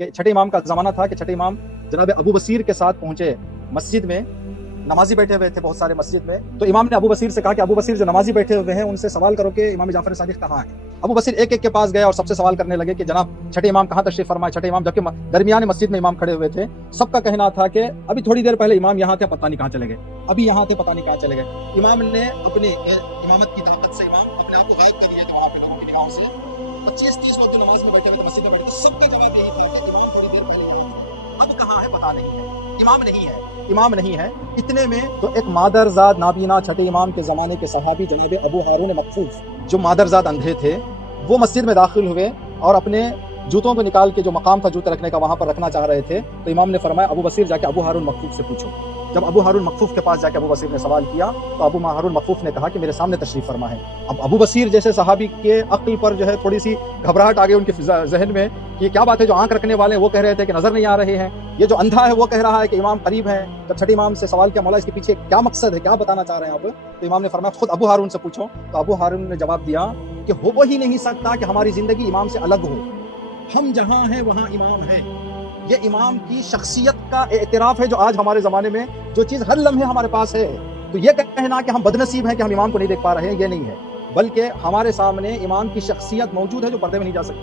کہ چھٹے امام کا زمانہ تھا کہ چھٹے امام جناب ابو بصیر کے ساتھ پہنچے مسجد میں. نمازی بیٹھے ہوئے تھے بہت سارے مسجد میں. تو امام نے ابو بصیر سے کہا کہ ابو بصیر جو نمازی بیٹھے ہوئے ہیں ان سے سوال کرو کہ امام جعفر صادق کہاں ہے. ابو بصیر ایک ایک کے پاس گئے اور سب سے سوال کرنے لگے کہ جناب چھٹے امام کہاں تشریف فرمائے. چھٹے امام جبکہ درمیان مسجد میں امام کھڑے ہوئے تھے. سب کا کہنا تھا کہ ابھی تھوڑی دیر پہلے امام یہاں تھے, پتہ نہیں کہاں چلے گئے, ابھی یہاں تھے پتہ نہیں کہاں چلے گئے. امام نے اپنی امامت کی طاقت سے امام اپنے آپ کو غائب کر لیا کہ وہاں کے لوگوں کی نگاہوں سے 25-30 لوگ جو نماز میں بیٹھے ہوئے تھے مسجد میں بیٹھے تھے, سب کا جواب یہی تھا کہ امام تھوڑی دیر پہلے یہاں تھے, اب کہاں ہے پتہ نہیں ہے. امام نہیں ہے, امام نہیں ہے. اتنے میں تو ایک مادرزاد نابینا چھٹے امام کے زمانے کے صحابی جناب ابو ہارون مکفوف جو مادرزاد اندھے تھے وہ مسجد میں داخل ہوئے اور اپنے جوتوں کو نکال کے جو مقام تھا جوتے رکھنے کا وہاں پر رکھنا چاہ رہے تھے. تو امام نے فرمایا ابو بصیر جا کے ابو ہارون مکفوف سے پوچھو. جب ابو ہارون مکفوف کے پاس جا کے ابو بصیر نے سوال کیا تو ابو ہارون مکفوف نے کہا کہ میرے سامنے تشریف فرما ہے. اب ابو بصیر جیسے صحابی کے عقل پر جو ہے تھوڑی سی گھبراہٹ آ گئی ان کے ذہن میں کہ کیا بات ہے, جو آنکھ رکھنے والے ہیں وہ کہہ رہے تھے کہ نظر نہیں آ رہے ہیں, یہ جو اندھا ہے وہ کہہ رہا ہے کہ امام قریب ہے. جب چھٹے امام سے سوال کیا مولا اس کے پیچھے کیا مقصد ہے, کیا بتانا چاہ رہے ہیں آپ, تو امام نے فرمایا خود ابو ہارون سے پوچھو. تو ابو ہارون نے جواب دیا کہ ہو ہی نہیں سکتا کہ ہماری زندگی امام سے الگ ہو, ہم جہاں ہیں وہاں امام ہے. یہ امام کی شخصیت کا اعتراف ہے جو آج ہمارے زمانے میں جو چیز ہر لمحے ہمارے پاس ہے. تو یہ کہنا کہ ہم بدنصیب ہیں کہ ہم امام کو نہیں دیکھ پا رہے ہیں, یہ نہیں ہے, بلکہ ہمارے سامنے امام کی شخصیت موجود ہے جو پردے میں نہیں جا سکتی.